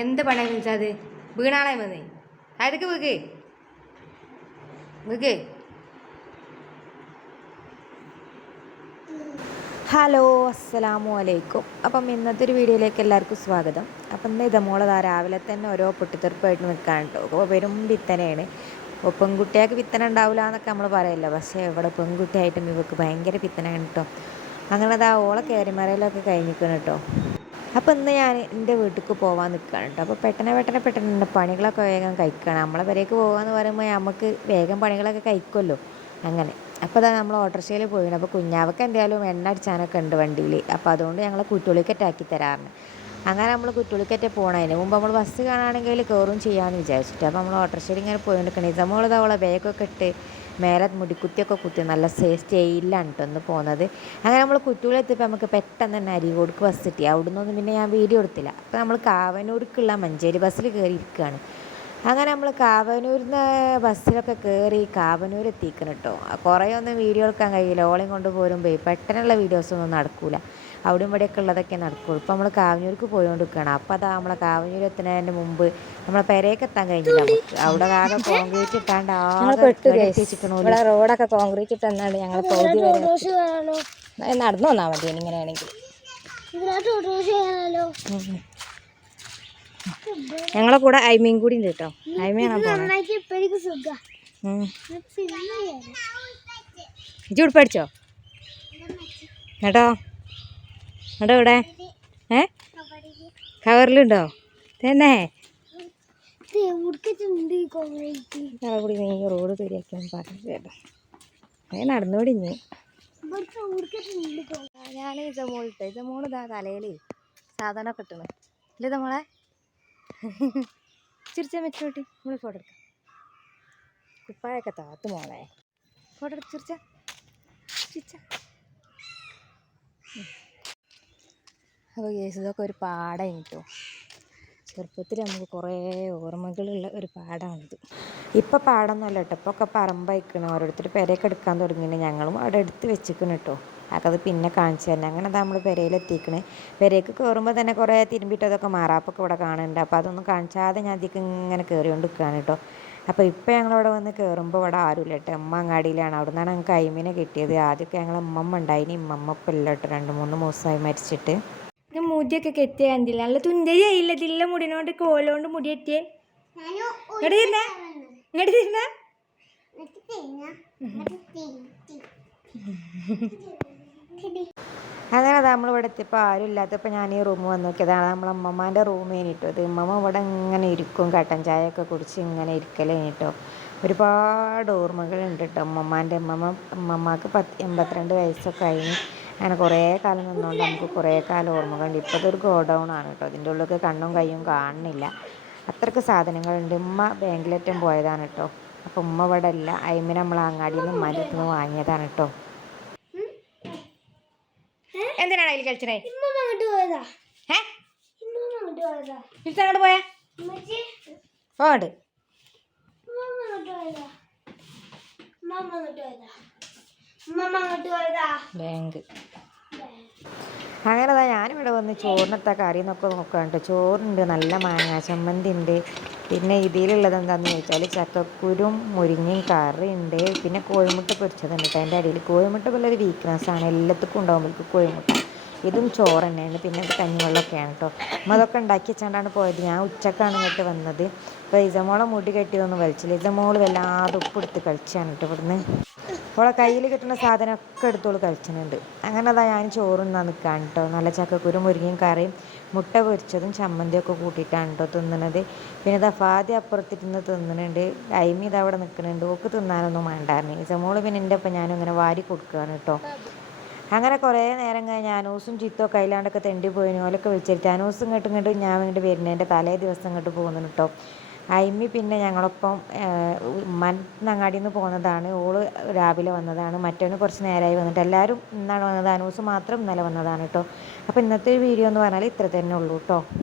എന്ത് പണി വിളിച്ചത് വീണാളെ മതി അതൊക്കെ വീക്ക് വീക്ക്. ഹലോ അസ്സലാമു അലൈക്കും. അപ്പം ഇന്നത്തെ ഒരു വീഡിയോയിലേക്ക് എല്ലാവർക്കും സ്വാഗതം. അപ്പം ഇന്ന് ഇതമോളതാ രാവിലെ തന്നെ ഓരോ പൊട്ടിത്തെറുപ്പായിട്ട് നിൽക്കാൻ കേട്ടോ. വെറും വിത്തനയാണ്. അപ്പോൾ പെൺകുട്ടിയാൾക്ക് വിത്തന ഉണ്ടാവില്ല എന്നൊക്കെ നമ്മൾ പറയല്ലോ, പക്ഷേ ഇവിടെ പെൺകുട്ടിയായിട്ടും ഇവർക്ക് ഭയങ്കര വിത്തനയാണ് കേട്ടോ. അങ്ങനെ അതാ ഓളെ കയറിമറയിലൊക്കെ കഴിഞ്ഞിരിക്കണം കേട്ടോ. അപ്പോൾ ഇന്ന് ഞാൻ എൻ്റെ വീട്ടിലേക്ക് പോകാൻ നിൽക്കുകയാണ് കേട്ടോ. അപ്പോൾ പെട്ടെന്ന് പണികളൊക്കെ വേഗം കഴിക്കണം. നമ്മളെ പെരേക്ക് പോകാമെന്ന് പറയുമ്പോൾ നമുക്ക് വേഗം പണികളൊക്കെ കഴിക്കുമല്ലോ. അങ്ങനെ അപ്പോൾ അതാ നമ്മൾ ഓട്ടോറിക്ഷയിൽ പോയിരുന്നു. അപ്പോൾ കുഞ്ഞാവക്ക് എന്തായാലും എണ്ണ അടിച്ചാനൊക്കെ ഉണ്ട് വണ്ടിയിൽ. അപ്പോൾ അതുകൊണ്ട് ഞങ്ങൾ കുറ്റുളിക്കറ്റ് ആക്കി തരാറുണ്ട്. അങ്ങനെ നമ്മൾ കുറ്റുളിക്കറ്റ് പോകണം. അതിന് മുമ്പ് നമ്മൾ ബസ് കാണുകയാണെങ്കിൽ കയറും ചെയ്യാമെന്ന് വിചാരിച്ചിട്ട് അപ്പോൾ നമ്മൾ ഓട്ടോറിക്ഷയിൽ ഇങ്ങനെ പോയിക്കൊണ്ടിരിക്കണേ. നമ്മളിത് അവളെ ബാഗൊക്കെ ഇട്ട് മേലെ മുടിക്കുത്തിയൊക്കെ കുത്തി നല്ല സ്റ്റൈലിലാണ് കേട്ടോ ഒന്ന് പോകുന്നത്. അങ്ങനെ നമ്മൾ കുറ്റൂലെത്തിയപ്പോൾ നമുക്ക് പെട്ടെന്ന് തന്നെ അരീക്കോടുക്ക് ബസ് കിട്ടി. അവിടെ നിന്നൊന്നും പിന്നെ ഞാൻ വീഡിയോ എടുത്തില്ല. അപ്പോൾ നമ്മൾ കാവനൂർക്കുള്ള മഞ്ചേരി ബസ്സിൽ കയറിയിരിക്കുകയാണ്. അങ്ങനെ നമ്മൾ കാവനൂരിൽ നിന്ന് ബസ്സിലൊക്കെ കയറി കാവനൂർ എത്തിക്കണം കേട്ടോ. കുറേ ഒന്നും വീഡിയോ എടുക്കാൻ കഴിയില്ല. ഓളയും കൊണ്ട് പോരുമ്പോൾ പെട്ടെന്നുള്ള വീഡിയോസൊന്നും നടക്കില്ല. അവിടെ ഇവിടെയൊക്കെ ഉള്ളതൊക്കെ നടക്കുള്ളൂ. ഇപ്പോൾ നമ്മൾ കാവനൂർക്ക് പോയിക്കൊണ്ടിരിക്കുകയാണ്. അപ്പോൾ അതാ നമ്മളെ കാവനൂർ എത്തുന്നതിന് മുമ്പ് നമ്മളെ പെരേക്ക് എത്താൻ കഴിഞ്ഞില്ല. നമുക്ക് അവിടെ ആകെ കോൺക്രീറ്റ് ഇട്ടാണ്ട് ഇവിടെ റോഡൊക്കെ കോൺക്രീറ്റ് ഇട്ടെന്നാണ് ഞങ്ങൾ പകുതി വരെ നടന്നു വന്നാൽ മതി. ഇങ്ങനെയാണെങ്കിൽ ഞങ്ങളെ കൂടെ അയ്മയും കൂടി ഉണ്ട് കേട്ടോ. അയ്മയാണ് ഇജ്ജ് പഠിച്ചോ കേട്ടോ. കേട്ടോ ഇവിടെ കവറിലുണ്ടോ തന്നെ കൂടി നീ റോഡ് ശരിയാക്കാൻ പറഞ്ഞു കേട്ടോ. അങ്ങനെ നടന്നോടിഞ്ഞ് ഞാൻ ഇതമോള് ഇതാ തലയിൽ സാധനമൊക്കെ ഇട്ടണ് ഇല്ല ഇതമോളെ ചിരിച്ചാൽ മെച്ചോട്ടി നമ്മൾ ഫോട്ടോ എടുക്കാം. കുപ്പായൊക്കെ താത്ത് മോളെ ഫോട്ടോ എടുത്ത് ചിരിച്ച. അപ്പോൾ കേസ് ഇതൊക്കെ ഒരു പാടം കേട്ടോ. ചെറുപ്പത്തിൽ നമുക്ക് കുറേ ഓർമ്മകളുള്ള ഒരു പാടമാണിത്. ഇപ്പം പാടമൊന്നുമല്ല കേട്ടോ. ഇപ്പോൾ ഒക്കെ പറമ്പയക്കണം. ഓരോരുത്തർ പെരയൊക്കെ എടുക്കാൻ തുടങ്ങിയിട്ട് ഞങ്ങളും അവിടെ എടുത്ത് വെച്ചിക്കണം കേട്ടോ. അത് പിന്നെ കാണിച്ചു തന്നെ. അങ്ങനെ നമ്മൾ പെരയിലെത്തിക്കണേ. പെരയ്ക്ക് കയറുമ്പോൾ തന്നെ കുറേ തിരുമ്പിട്ടതൊക്കെ മാറാപ്പൊക്കെ ഇവിടെ കാണുന്നുണ്ട്. അപ്പോൾ അതൊന്നും കാണിച്ചാതെ ഞാൻ അതിലേക്ക് ഇങ്ങനെ കയറിക്കൊണ്ട് നിൽക്കുകയാണ് കേട്ടോ. അപ്പോൾ ഇപ്പോൾ ഞങ്ങളിവിടെ വന്ന് കയറുമ്പോൾ ഇവിടെ ആരുമില്ല കേട്ടോ. അമ്മ അങ്ങാടിയിലാണ്. അവിടെ നിന്നാണ് ഞങ്ങൾക്ക് അയിമിനെ കിട്ടിയത്. ആദ്യമൊക്കെ ഞങ്ങൾ അമ്മമ്മ ഉണ്ടായിന്. ഇമ്മമ്മ ഇപ്പം ഇല്ല കേട്ടോ. 2-3 ദിവസമായി മരിച്ചിട്ട്. മുടിയൊക്കെ കെറ്റിയ കണ്ടില്ല. നല്ല തുന്തരി ആയില്ല. ഇതില്ല മുടിനോണ്ട് കോലോണ്ട് മുടി കെറ്റിയേ. ഇങ്ങോട്ട് തിരുന്ന ഇങ്ങോട്ട് തിരുന്ന അങ്ങനെ നമ്മളിവിടെ എത്തിയപ്പോൾ ആരും ഇല്ലാത്തപ്പോൾ ഞാൻ ഈ റൂം വന്ന് നോക്കിയതാണ്. നമ്മളമ്മമാൻ്റെ റൂം കഴിഞ്ഞിട്ടോ. ഇത് ഉമ്മമ്മ ഇവിടെ ഇങ്ങനെ ഇരിക്കും. കട്ടൻ ചായയൊക്കെ കുടിച്ച് ഇങ്ങനെ ഇരിക്കലേ കഴിഞ്ഞിട്ടോ. ഒരുപാട് ഓർമ്മകളുണ്ട് കേട്ടോ. ഉമ്മമ്മക്ക് 82 വയസ്സൊക്കെ കഴിഞ്ഞ് അങ്ങനെ കുറേ കാലം നിന്നുകൊണ്ട് നമുക്ക് കുറേ കാലം ഓർമ്മകളുണ്ട്. ഇപ്പോഴത്തെ ഒരു ഗോഡൗൺ ആണ് കേട്ടോ. ഇതിൻ്റെ ഉള്ളിലൊക്കെ കണ്ണും കയ്യും കാണുന്നില്ല. അത്രയ്ക്ക് സാധനങ്ങളുണ്ട്. ഉമ്മ ബാങ്കിലേറ്റം പോയതാണ് കേട്ടോ. അപ്പോൾ ഉമ്മ ഇവിടെ അല്ല. അയിമിനെ നമ്മൾ അങ്ങാടിയിൽ നിന്ന് ഉമ്മാൻ്റെ അടുത്ത് നിന്ന് വാങ്ങിയതാണ് കേട്ടോ. എന്തിനാണ് അതിൽ കളിച്ചേ? അങ്ങോട്ട് പോയാ പോണ്ട് ബാങ്ക്. അങ്ങനെ ഞാനിവിടെ വന്ന് ചോറിനത്തെ കറി എന്നൊക്കെ നോക്കാണ്ട്. ചോറുണ്ട്, നല്ല മാങ്ങ ചമ്മന്തി ഉണ്ട്. പിന്നെ ഇതിലുള്ളത് എന്താണെന്ന് ചോദിച്ചാൽ ചക്കക്കുരും മുരിങ്ങയും കറി ഉണ്ട്. പിന്നെ കോഴിമുട്ട പൊരിച്ചതുണ്ട് കേട്ടോ. അതിൻ്റെ അടിയിൽ കോഴിമുട്ട പോലൊരു വീക്ക്നെസ്സാണ്. എല്ലാത്തുക്കും ഉണ്ടാകുമ്പോഴേക്കും കോഴിമുട്ട. ഇതും ചോറ് തന്നെയാണ്. പിന്നെ കഞ്ഞിവെള്ളമൊക്കെയാണ് കേട്ടോ. നമ്മൾ അതൊക്കെ ഉണ്ടാക്കി വെച്ചാണ്ടാണ് പോയത്. ഞാൻ ഉച്ചക്കാണ് ഇങ്ങോട്ട് വന്നത്. അപ്പോൾ ഇസമോളെ മുടി കെട്ടിയൊന്നും വലിച്ചില്ല. ഇസമോള് വല്ലാതെ ഉപ്പെടുത്ത് കളിച്ചാണ് കേട്ടോ. ഇവിടുന്ന് അവളെ കയ്യിൽ കിട്ടുന്ന സാധനമൊക്കെ എടുത്തോളൂ കളിച്ചിട്ടുണ്ട്. അങ്ങനെ അതാ ഞാൻ ചോറുന്നാൻ നിൽക്കാൻ കേട്ടോ. നല്ല ചക്കക്കുരും മുരിങ്ങയും കറിയും മുട്ട പൊരിച്ചതും ചമ്മന്തിയൊക്കെ കൂട്ടിയിട്ടാണ് കേട്ടോ തിന്നണത്. പിന്നെ ഇതാ ഫാദി അപ്പുറത്തിരുന്ന് തിന്നുന്നുണ്ട്. അയിമി ഇതവിടെ നിൽക്കുന്നുണ്ട്. ഓക്ക് തിന്നാനൊന്നും വേണ്ടായിരുന്നു. ഇസമോള് പിന്നെ എൻ്റെ ഒപ്പം ഞാനും ഇങ്ങനെ വാരി കൊടുക്കുകയാണ് കേട്ടോ. അങ്ങനെ കുറേ നേരം കഴിഞ്ഞ് അനൂസും ചിത്തോ കൈലാണ്ടൊക്കെ തെണ്ടി പോയിന്. ഓലൊക്കെ വിളിച്ചിട്ട് അനൂസും ഇങ്ങോട്ടും ഞാൻ ഇങ്ങോട്ട് വരുന്നതിൻ്റെ തലേ ദിവസം ഇങ്ങോട്ട് പോകുന്നു കേട്ടോ. അയിമി പിന്നെ ഞങ്ങളൊപ്പം അങ്ങാടിയിൽ നിന്ന് പോകുന്നതാണ്. ഓള് രാവിലെ വന്നതാണ്. മറ്റവന് കുറച്ച് നേരമായി വന്നിട്ട്. എല്ലാവരും ഇന്നാണ് വന്നത്. അനൂസ് മാത്രം ഇന്നലെ വന്നതാണ് കേട്ടോ. അപ്പോൾ ഇന്നത്തെ വീഡിയോ എന്ന് പറഞ്ഞാൽ ഇത്ര തന്നെ ഉള്ളൂ കേട്ടോ.